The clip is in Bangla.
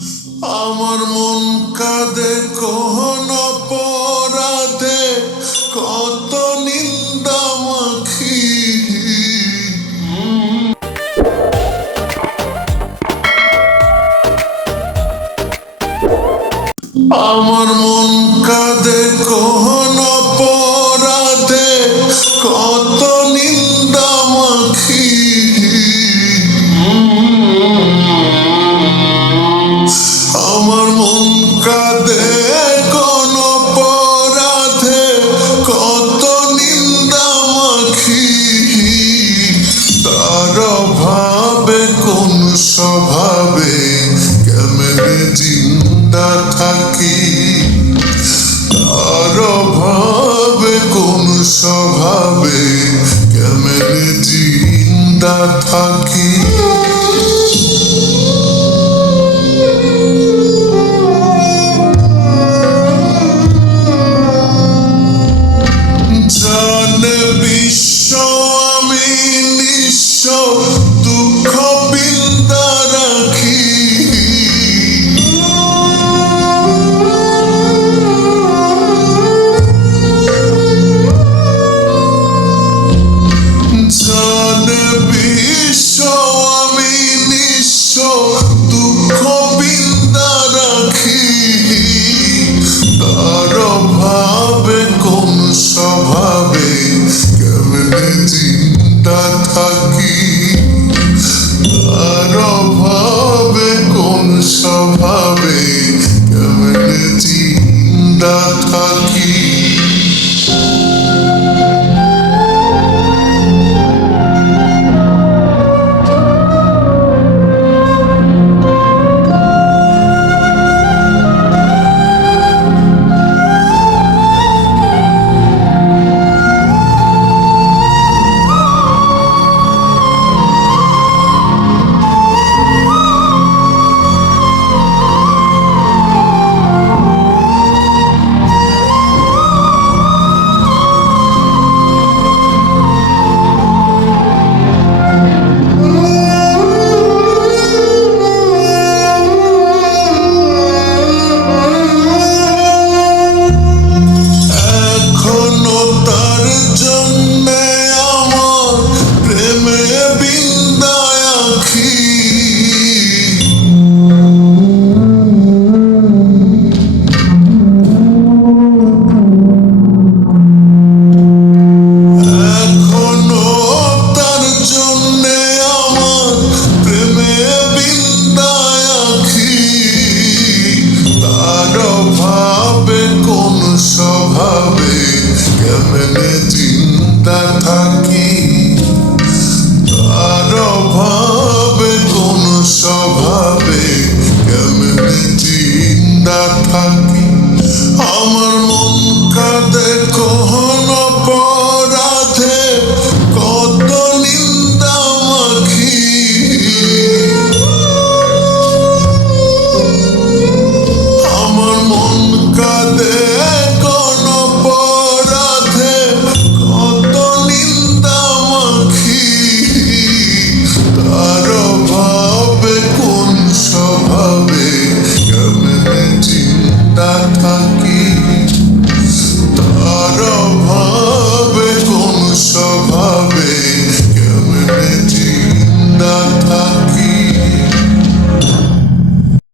আমার মন কাঁদে কোন অপরাধে, কত নিন্দা মাখি। আমার মন কাঁদে কোন অপরাধে, কত নিন্দা মাখি। আমার মন কাঁদে কোন অপরাধে, কত নিন্দা মাখি। তার অভাবে কোন স্বভাবে কেমনে জিন্দা থাকি। তার অভাবে কোন স্বভাবে কেমনে জিন্দা থাকি। জানে বিশ্ব আমি নিঃস্ব, দুঃখ বিন্দা রাখি। জানে বিশ্ব আমি নিঃস্ব, দুঃখ বিন্দা রাখি। তার অভাবে কোন স্বভাবে কেমনে চিন্তা থাকি। তার অভাবে কোন স্বভাবে কেমনে চিন্তা থাকি। তার জন্যে আমার প্রেমে বিন্দায় আঁখি। এখনো তার জন্যে আমার প্রেমে বিন্দায় আঁখি। তার অভাবে কোন স্বভাবে কেমনে চিন্তা থাকি।